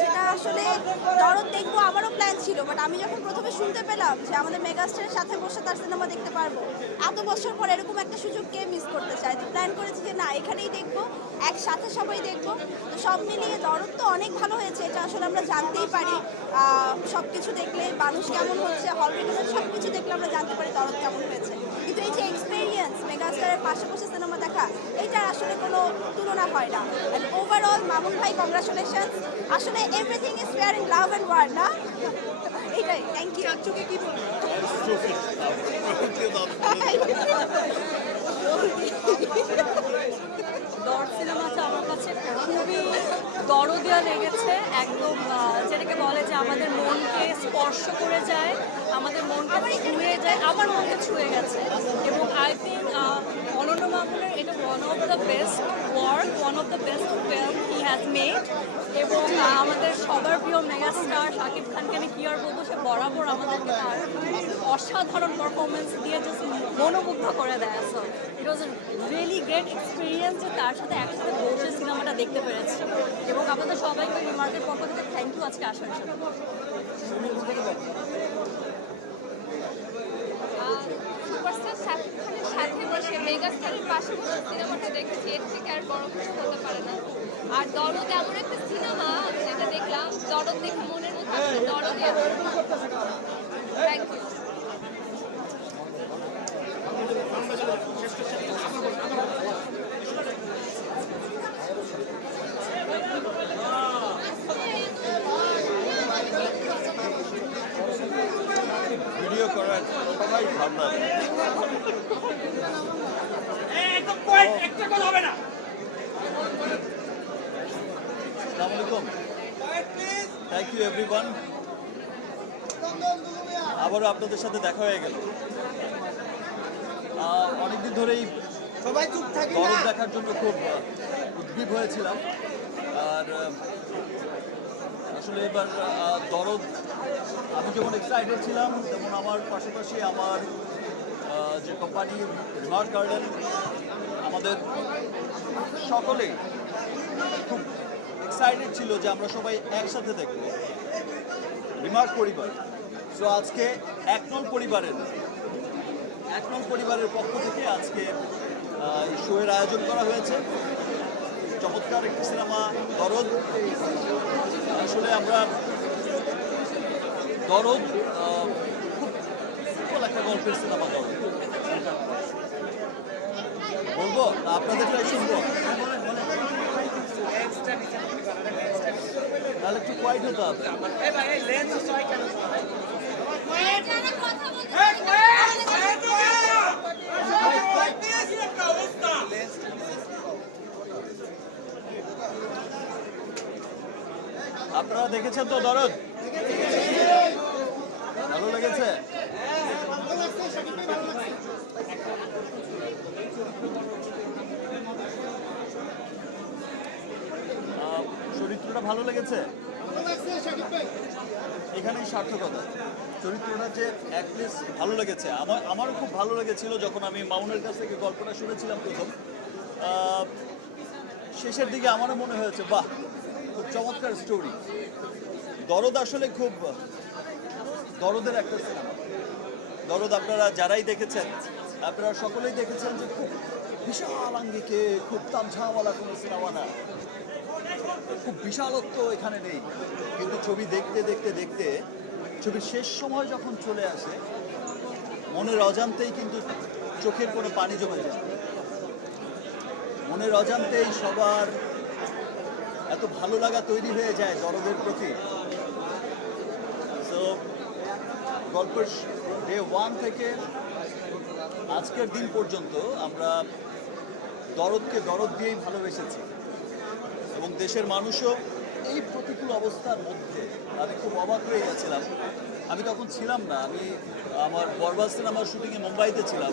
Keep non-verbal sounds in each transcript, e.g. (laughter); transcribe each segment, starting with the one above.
যেটা আসলে দরদ দেখব আমারও প্ল্যান ছিল বাট আমি যখন প্রথমে শুনতে পেলাম যে আমাদের মেগাস্টারের সাথে বসে তার সিনেমা দেখতে পারব, এত বছর পর এরকম একটা সুযোগ কে মিস করতে চায়? তো প্ল্যান করেছি যে না, এখানেই দেখব, একসাথে সবাই দেখব। তো সব মিলিয়ে দরদ তো অনেক ভালো হয়েছে, এটা আসলে আমরা জানতেই পারি। সব কিছু দেখলে মানুষ কেমন হচ্ছে হল রেগুলার সব কিছু দেখলে আমরা জানতে পারি দরদ কেমন হয়েছে। কিন্তু এই যে এক্সপিরিয়েন্স মেগাস্টারের পাশে বসে সিনেমা দেখা এটা আসলে কোনো তুলনা হয় না। ওভারঅল মামুন ভাই কংগ্রাচুলেশন আসলে everything is fair in love and war না এইটাই থ্যাংক ইউ চোখে কি বলব? দর সিনেমাটা আমার কাছে খুবই দরদিয়া লেগেছে একদম যেটাকে বলে যে আমাদের মনকে স্পর্শ করে যায় আমাদের মনকে ছুঁয়ে যায় আমার মনকে ছুঁয়ে গেছে। এবং আই থিঙ্ক অনন্য এটা one of the best work one of the best film he has made এবং আমাদের সবার প্রিয় মেগাস্টার শাকিব খানকে আমি কি আর বলব, সে বরাবর আমাদেরকে তার অসাধারণ পারফরমেন্স দিয়ে জাস্ট মনোমুগ্ধ করে দেয়। So it was really great experience যে তার সাথে একসাথে বসে সিনেমাটা দেখতে পেরেছি। এবং আপনাদের সবাইকে রিমার্কের পক্ষ থেকে থ্যাংক ইউ আজকে আসার জন্য। সুপারস্টার শাকিব খানের সাথে বসে মেগাস্টারের পাশে বসে সিনেমাটা দেখেছি এর থেকে আর বড় কিছু হতে পারে না আর দরদ এমন একটা সিনেমা যেটা দেখলাম দরদ দেখে মনের মধ্যে দরদ থ্যাংক ইউ ভিডিও করার থ্যাংক ইউ এভরিওয়ান আবারও আপনাদের সাথে দেখা হয়ে গেল। অনেকদিন ধরেই সবাই চুপ থাকি দরদ দেখার জন্য খুব উদ্গ্রীব হয়েছিলাম। আর আসলে এবার দরদ, আমি যেমন এক্সাইটেড ছিলাম, তেমন আমার পাশাপাশি আমার যে কোম্পানি রিমার্ক গার্ডেন আমাদের সকলেই খুব এক্সাইটেড ছিল যে আমরা সবাই একসাথে দেখব। রিমার্ক পরিবার। সো আজকে এক একনল পরিবারের, এক একনল পরিবারের পক্ষ থেকে আজকে এই শোয়ের আয়োজন করা হয়েছে। চমৎকার একটি সিনেমা, দরদ। আসলে আমরা দরদ খুব একটা গল্পের সিনেমা দরদ। বলব? না আপনাদেরটাই শুনব। তাহলে একটু কোয়াইট হতে হবে। এই ভাই এই লেন্স সবাই কেন আপনারা দেখেছেন তো দরদ? ভালো লেগেছে? চরিত্রটা ভালো লেগেছে? এখানেই সার্থকতা। চরিত্রটা যে অ্যাটলিস্ট ভালো লেগেছে। আমার, আমারও খুব ভালো লেগেছিল যখন আমি মামুনের কাছ থেকে গল্পটা শুনেছিলাম প্রথম। শেষের দিকে আমারও মনে হয়েছে, বাহ চমৎকার স্টোরি দরদ আসলে খুব, দরদের একটা সিনেমা দরদ আপনারা যারাই দেখেছেন, আপনারা সকলেই দেখেছেন যে খুব বিশাল আঙ্গিকে, খুব তামঝাওয়ালা কোনো সিনেমা না। খুব বিশালত্ব এখানে নেই। কিন্তু ছবি দেখতে দেখতে দেখতে, ছবির শেষ সময় যখন চলে আসে, মনের অজান্তেই কিন্তু চোখের কোনো পানি জমে যায়। মনের অজান্তেই সবার এত ভালো লাগা তৈরি হয়ে যায় দরদের প্রতি। গল্পের ডে ওয়ান থেকে আজকের দিন পর্যন্ত আমরা দরদকে দরদ দিয়েই ভালোবেসেছি। এবং দেশের মানুষও এই প্রতিকূল অবস্থার মধ্যে আমি খুব অবাক হয়ে গেছিলাম। আমি তখন ছিলাম না, আমি আমার বরবাদ সিনেমার শুটিংয়ে মুম্বাইতে ছিলাম।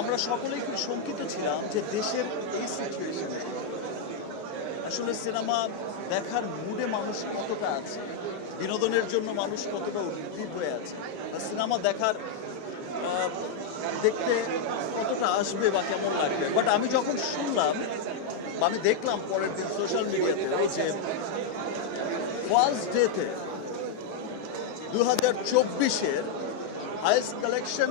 আমরা সকলেই খুব শঙ্কিত ছিলাম যে দেশের এই সিচুয়েশনে আসলে সিনেমা দেখার মুডে মানুষ কতটা আছে? বিনোদনের জন্য মানুষ কতটা উদ্ভিদ হয়ে আছে? সিনেমা দেখার দেখতে কতটা আসবে বা কেমন লাগবে? বাট আমি যখন শুনলাম বা আমি দেখলাম পরের দিন সোশ্যাল মিডিয়াতে এই যে ফার্স্ট ডেতে দু হাজার চব্বিশের হাইস্ট কালেকশন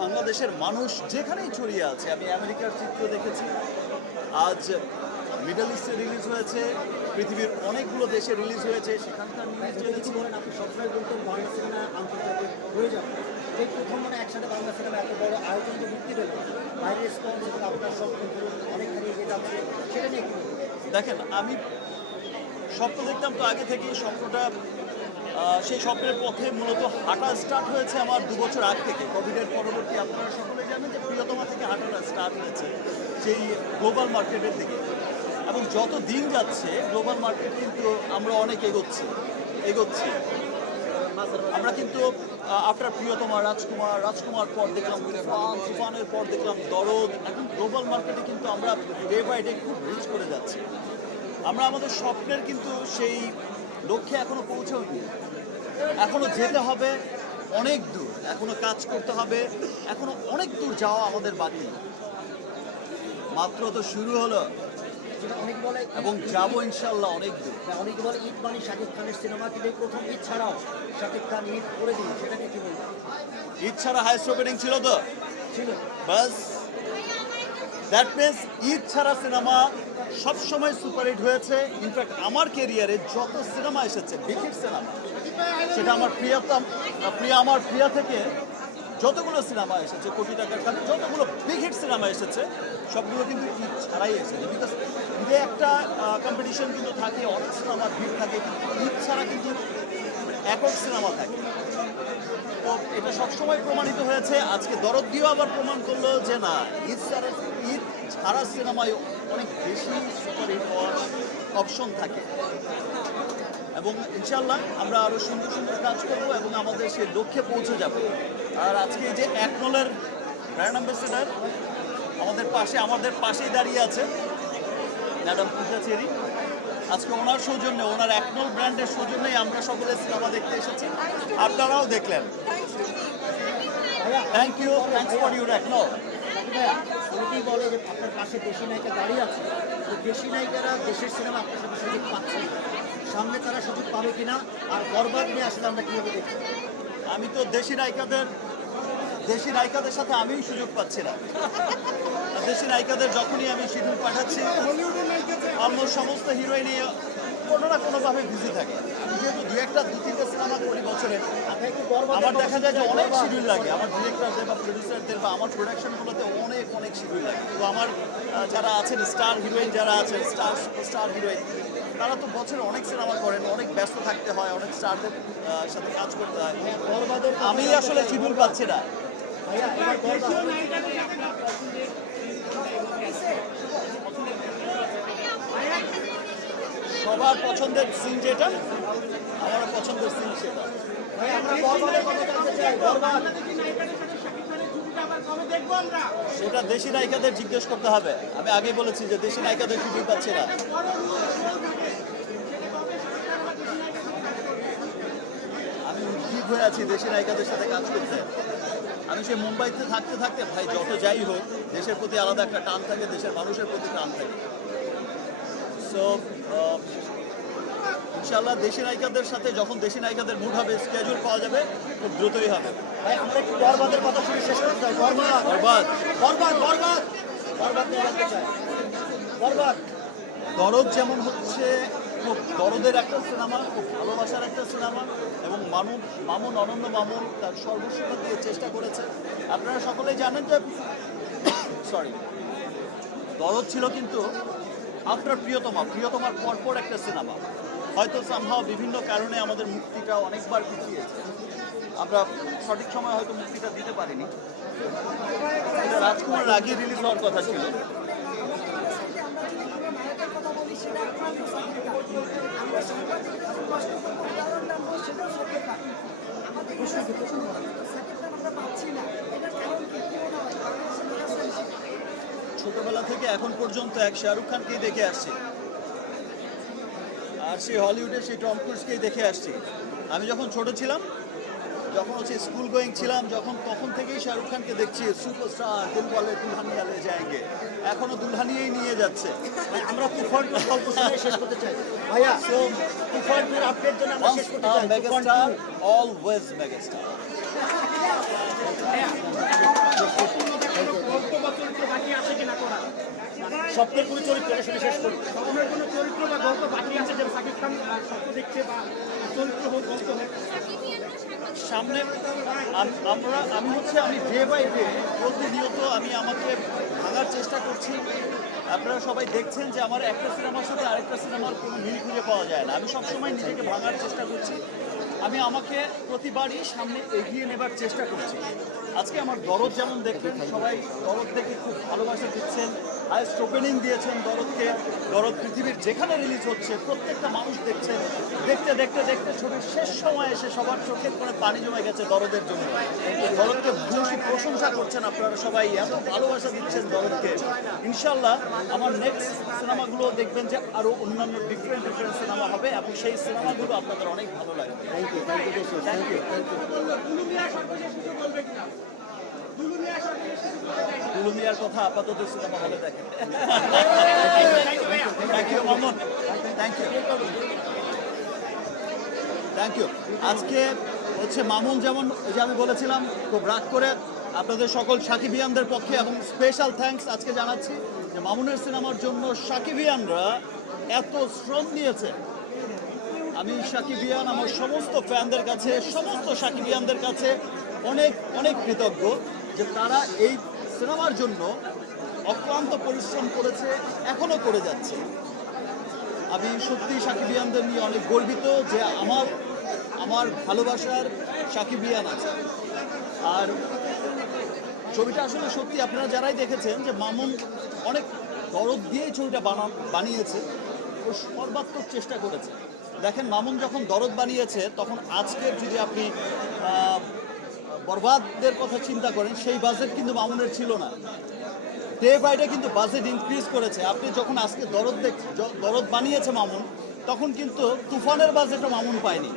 বাংলাদেশের মানুষ যেখানেই ছড়িয়ে আছে, আমি আমেরিকার চিত্র দেখেছি। আজ মিডল ইস্টে রিলিজ হয়েছে, পৃথিবীর অনেকগুলো দেশে রিলিজ হয়েছে। সেখানকার সবসময় এই প্রথম মানে একসাথে বাংলা আপনার দেখেন, আমি স্বপ্ন দেখতাম তো আগে থেকেই, স্বপ্নটা সেই স্বপ্নের পথে মূলত হাঁটা স্টার্ট হয়েছে আমার দু বছর আগ থেকে। কোভিডের পরবর্তী আপনারা সকলে জানেন যে প্রিয়তমা থেকে হাঁটাটা স্টার্ট হয়েছে সেই গ্লোবাল মার্কেটের থেকে এবং যত দিন যাচ্ছে গ্লোবাল মার্কেট কিন্তু আমরা অনেক এগোচ্ছি এগোচ্ছি। আমরা কিন্তু আফটার প্রিয়তমা, রাজকুমার রাজকুমার পর দেখলাম তুফান তুফানের পর দেখলাম দরদ। এখন গ্লোবাল মার্কেটে কিন্তু আমরা ডে বাই ডে খুব রিচ করে যাচ্ছি। আমরা আমাদের স্বপ্নের কিন্তু সেই লক্ষ্যে এখনও পৌঁছাইনি এখনও যেতে হবে অনেক দূর। এখনও কাজ করতে হবে। এখনও অনেক দূর যাওয়া আমাদের বাকি। মাত্র তো শুরু হলো। যেটা অনেক বলে এবং যাব ইনশাল্লাহ অনেক দূর। অনেকে বলে ঈদ মানে শাকিব খানের সিনেমা কিন্তু প্রথম ঈদ ছাড়াও শাকিব খান ঈদ করে দিন সেটা নিয়ে কি বলবেন ঈদ ছাড়া হাইস্ট ওপেনিং ছিল তো? ছিল। বাস। দ্যাট মিনস ঈদ ছাড়া সিনেমা সবসময় সুপারহিট হয়েছে। ইনফ্যাক্ট আমার কেরিয়ারে যত সিনেমা এসেছে বিখির সিনেমা, সেটা আমার প্রিয়তম, প্রিয়া আমার প্রিয়া থেকে যতগুলো সিনেমা এসেছে, কোটি টাকার কাছে যতগুলো বিগ হিট সিনেমা এসেছে, সবগুলো কিন্তু ঈদ ছাড়াই এসেছে। বিকজ ঈদে একটা কম্পিটিশন কিন্তু থাকে, অনেক সিনেমার ভিড় থাকে, ঈদ ছাড়া কিন্তু একক সিনেমা থাকে। তো এটা সবসময় প্রমাণিত হয়েছে। আজকে দরদ দিয়েও আবার প্রমাণ করল যে না, ঈদ ছাড়া ঈদ ছাড়া সিনেমায় অনেক বেশি সুপারহিট হওয়ার অপশন থাকে। এবং ইনশাল্লাহ আমরা আরও সুন্দর সুন্দর কাজ করব এবং আমাদের সেই লক্ষ্যে পৌঁছে যাব। আর আজকে যে একনলের ব্র্যান্ড অ্যাম্বাসেডার আমাদের পাশে, আমাদের পাশেই দাঁড়িয়ে আছে ম্যাডাম পূজা চেরি। আজকে ওনার সৌজন্যে, ওনার একনল ব্র্যান্ডের সৌজন্যেই আমরা সকলে সিনেমা দেখতে এসেছি। আপনারাও দেখলেন। Thank you thanks for your acknowledge. ভাইয়া অনেকেই বলে যে আপনার পাশে দেশি নায়িকা দাঁড়িয়ে আছে। দেশি নায়িকারা দেশের সিনেমা আপনার সাথে পাচ্ছে। সামনে তারা সুযোগ পাবে কিনা আর বরবাদ নিয়ে আসলে আমরা কীভাবে দেখি আমি তো দেশি নায়িকাদের দেশি নায়িকাদের সাথে আমিই সুযোগ পাচ্ছি না। দেশি নায়িকাদের যখনই আমি শিডিউল পাঠাচ্ছি অলমোস্ট সমস্ত হিরোইনই কোনো না কোনোভাবে বিজি থাকে। যেহেতু দু একটা দু তিনটা সিনেমা করি বছরে, আমার দেখা যায় যে অনেক শিডিউল লাগে। আমার ডিরেক্টরদের বা প্রডিউসারদের বা আমার প্রোডাকশনগুলোতে অনেক অনেক শিডিউল লাগে। তো আমার যারা আছেন স্টার হিরোইন যারা আছেন স্টার স্টার হিরোইন তারা তো বছরে অনেক সিনেমা করেন, অনেক ব্যস্ত থাকতে হয়, অনেক স্টারদের সাথে কাজ করতে হয়। আমি আসলে শিডিউল পাচ্ছি না। সবার পছন্দের সিন যেটা আমার পছন্দের সিন সেটা। সেটা দেশি নায়িকাদের জিজ্ঞেস করতে হবে। আমি আগেই বলেছি যে দেশি নায়িকাদের শিডিউল পাচ্ছি না আমি উদ্বিগ হয়ে আছি দেশি নায়িকাদের সাথে কাজ করতে। আমি সে মুম্বাইতে থাকতে থাকতে ভাই যত যাই হোক দেশের প্রতি আলাদা একটা টান থাকে দেশের মানুষের প্রতি টান থাকে। সো ইনশাল্লাহ দেশি নায়িকাদের সাথে যখন দেশি নায়িকাদের মুড হবে স্কেজুল পাওয়া যাবে খুব দ্রুতই হবে। ভাই আমরা একটু বরবাদের কথা শুনে শেষ করতে চাই বরবাদ। বরবাদ। বরবাদ বরবাদ। বরবাদ নিয়ে জানতে চাই। বরবাদ। দরদ যেমন হচ্ছে খুব দরদের একটা সিনেমা, খুব ভালোবাসার একটা সিনেমা, এবং মামুন মামুন, অনন্য মামুন তার সর্বস্বতা দিয়ে চেষ্টা করেছে। আপনারা সকলেই জানেন যে (coughs) সরি দরদ ছিল কিন্তু আপনার প্রিয়তমা, প্রিয়তমার পরপর একটা সিনেমা। হয়তো সামহাও বিভিন্ন কারণে আমাদের মুক্তিটা অনেকবার পিছিয়েছে। আমরা সঠিক সময় হয়তো মুক্তিটা দিতে পারিনি। রাজকুমার আগে রিলিজ হওয়ার কথা ছিল। ছোটবেলা থেকে এখন পর্যন্ত এক শাহরুখ খানকেই দেখে আসছি। আর সেই হলিউডে সেই টম ক্রুজকেই দেখে আসছি। আমি যখন ছোট ছিলাম যখন হচ্ছে স্কুল গোয়িং ছিলাম যখন তখন থেকেই শাহরুখ খানকে দেখছি সুপারস্টার দিল বলে দুলহানিয়া লে যায়গে। এখনও দুলহানিয়েই নিয়ে যাচ্ছে। আমরা তুফান টু গল্প শুনে শেষ করতে চাই। ভাইয়া So, তুফান টুর আপডেট জন্য আমরা শেষ করতে চাই। মেগাস্টার অলওয়েজ মেগাস্টার চরিত্র আছে কিনা করা স্বপ্নের কোনো চরিত্রটা শুনে শেষ করি স্বপ্নের কোনো চরিত্র বা গল্প বাকি আছে যে সাকিব খান স্বপ্ন দেখছে বা চরিত্র হোক গল্প হোক। সামনে আম- আমরা, আমি হচ্ছে, আমি ডে বাই ডে প্রতিনিয়ত আমি আমাকে ভাঙার চেষ্টা করছি। আপনারা সবাই দেখছেন যে আমার একটা সিনেমার সাথে আরেকটা সিনেমার কোনো মিল খুঁজে পাওয়া যায় না। আমি সবসময় নিজেকে ভাঙার চেষ্টা করছি। আমি আমাকে প্রতিবারই সামনে এগিয়ে নেবার চেষ্টা করছি। আজকে আমার দরদ যেমন দেখলেন সবাই দরদ দেখে খুব ভালোবাসা দিচ্ছেন। হায়েস্ট ওপেনিং দিয়েছেন দরদকে দরদ পৃথিবীর যেখানে রিলিজ হচ্ছে প্রত্যেকটা মানুষ দেখছেন। দেখতে দেখতে দেখতে ছবির শেষ সময় এসে সবার চোখে করে পানি জমে গেছে দরদের জন্য। দরদকে ভূয়সী প্রশংসা করছেন আপনারা সবাই। এত ভালোবাসা দিচ্ছেন দরদকে ইনশাল্লাহ আমার নেক্সট সিনেমাগুলো দেখবেন যে আরও অন্যান্য ডিফারেন্ট ডিফারেন্ট সিনেমা হবে। এবং সেই সিনেমাগুলো আপনাদের অনেক ভালো লাগবে। Thank you thank you thank you দুলুমিয়ার কথা আপাতত সিনেমা হলে দেখেন। Thank you Mamun thank you thank you আজকে হচ্ছে মামুন যেমন যে আমি বলেছিলাম, খুব রাগ করে আপনাদের সকল সাকিবিয়ানদের পক্ষে এবং স্পেশাল থ্যাঙ্কস আজকে জানাচ্ছি যে মামুনের সিনেমার জন্য সাকিবিয়ানরা এত শ্রম নিয়েছে। আমি সাকিবিয়ান, আমার সমস্ত ফ্যানদের কাছে, সমস্ত সাকিবিয়ানদের কাছে অনেক অনেক কৃতজ্ঞ যে তারা এই সিনেমার জন্য অক্লান্ত পরিশ্রম করেছে, এখনও করে যাচ্ছে। আমি সত্যি সাকিবিয়ানদের নিয়ে অনেক গর্বিত যে আমার আমার ভালোবাসার সাকিবিয়ান আছে। আর ছবিটা আসলে সত্যি আপনারা যারাই দেখেছেন যে মামুন অনেক দরদ দিয়েই ছবিটা বানা, বানিয়েছে, ও সর্বাত্মক চেষ্টা করেছে। দেখেন মামুন যখন দরদ বানিয়েছে, তখন আজকের যদি আপনি আহ, বরবাদের কথা চিন্তা করেন সেই বাজেট কিন্তু মামুনের ছিল না। ডে বাই ডে কিন্তু বাজেট ইনক্রিজ করেছে। আপনি যখন আজকে দরদ দেখ দরদ বানিয়েছে মামুন তখন কিন্তু তুফানের বাজেটও মামুন পায়নি।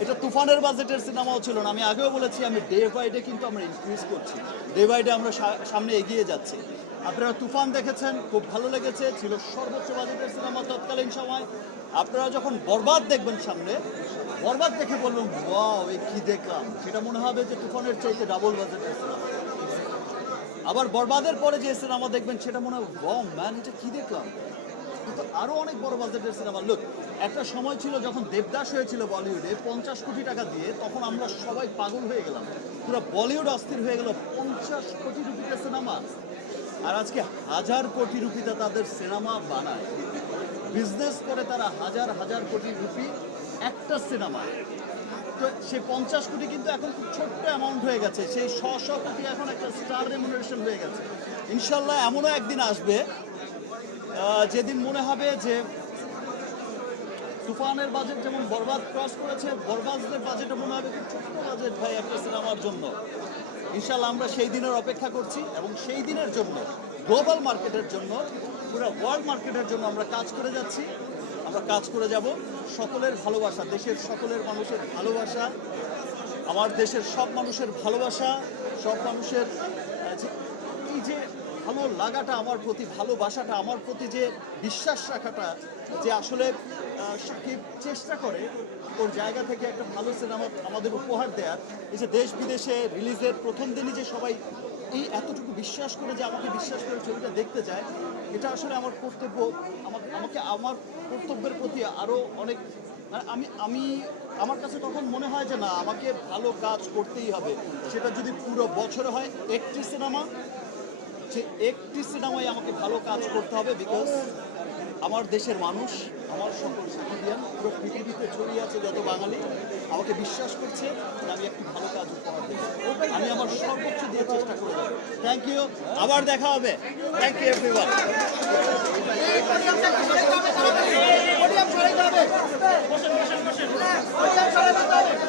এটা তুফানের বাজেটের সিনেমাও ছিল না। আমি আগেও বলেছি আমি ডে বাই ডে কিন্তু আমরা ইনক্রিজ করছি। ডে বাই ডে আমরা সামনে এগিয়ে যাচ্ছি। আপনারা তুফান দেখেছেন খুব ভালো লেগেছে ছিল সর্বোচ্চ বাজেটের সিনেমা তৎকালীন সময়। আপনারা যখন বরবাদ দেখবেন সামনে বরবাদ দেখে বলবেন, ওয়াও, এই কি দেখলাম সেটা মনে হবে যে তুফানের চাইতে ডাবল বাজেটের আবার বরবাদের পরে যে সিনেমা দেখবেন, সেটা মনে হয় ওয়াও, ম্যান, এটা কি দেখলাম? কিন্তু আরও অনেক বড় বাজেটের সিনেমা। লোক, একটা সময় ছিল যখন দেবদাস হয়েছিল বলিউডে, পঞ্চাশ কোটি টাকা দিয়ে, তখন আমরা সবাই পাগল হয়ে গেলাম। পুরো বলিউড অস্থির হয়ে গেল, পঞ্চাশ কোটি রুপিতে সিনেমা। আর আজকে হাজার কোটি রুপিতে তাদের সিনেমা বানায়। বিজনেস করে তারা হাজার হাজার কোটি রুপি একটা সিনেমা। তো সে পঞ্চাশ কোটি কিন্তু এখন খুব ছোট্ট অ্যামাউন্ট হয়ে গেছে। সেই শ শ কোটি এখন একটা স্টার রেমুনারেশন হয়ে গেছে। ইনশাল্লাহ এমনও একদিন আসবে যেদিন মনে হবে যে তুফানের বাজেট যেমন বরবাদ ক্রস করেছে বরবাদের বাজেটও মনে হবে খুব ছোট্ট বাজেট ভাই একটা সিনেমার জন্য। ইনশাল্লাহ আমরা সেই দিনের অপেক্ষা করছি এবং সেই দিনের জন্য গ্লোবাল মার্কেটের জন্য, পুরো ওয়ার্ল্ড মার্কেটের জন্য আমরা কাজ করে যাচ্ছি। আমরা কাজ করে যাব সকলের ভালোবাসা, দেশের সকলের মানুষের ভালোবাসা, আমার দেশের সব মানুষের ভালোবাসা, সব মানুষের এই যে ভালো লাগাটা আমার প্রতি, ভালোবাসাটা আমার প্রতি যে বিশ্বাস রাখাটা, যে আসলে সাকিব চেষ্টা করে ওর জায়গা থেকে একটা ভালো সিনেমা আমাদের উপহার দেওয়ার এই যে দেশ বিদেশে রিলিজের প্রথম দিনই যে সবাই এই এতটুকু বিশ্বাস করে যে আমাকে বিশ্বাস করে ছবিটা দেখতে চায়, এটা আসলে আমার কর্তব্য। আমাকে আমাকে, আমার কর্তব্যের প্রতি আরও অনেক মানে আমি আমি, আমার কাছে তখন মনে হয় যে না, আমাকে ভালো কাজ করতেই হবে। সেটা যদি পুরো বছরে হয়, একটি সিনেমা, যে একটি সিনেমায় আমাকে ভালো কাজ করতে হবে বিকজ আমার দেশের মানুষ আমার সকল সাকিবিয়ান পুরো পৃথিবীতে ছড়িয়ে আছে যত বাঙালি, আমাকে বিশ্বাস করছে যে আমি একটি ভালো কাজ উপহার দেবো। আমি আমার সর্বোচ্চ দিয়ে চেষ্টা করে থ্যাংক ইউ আবার দেখা হবে। Thank you everyone podium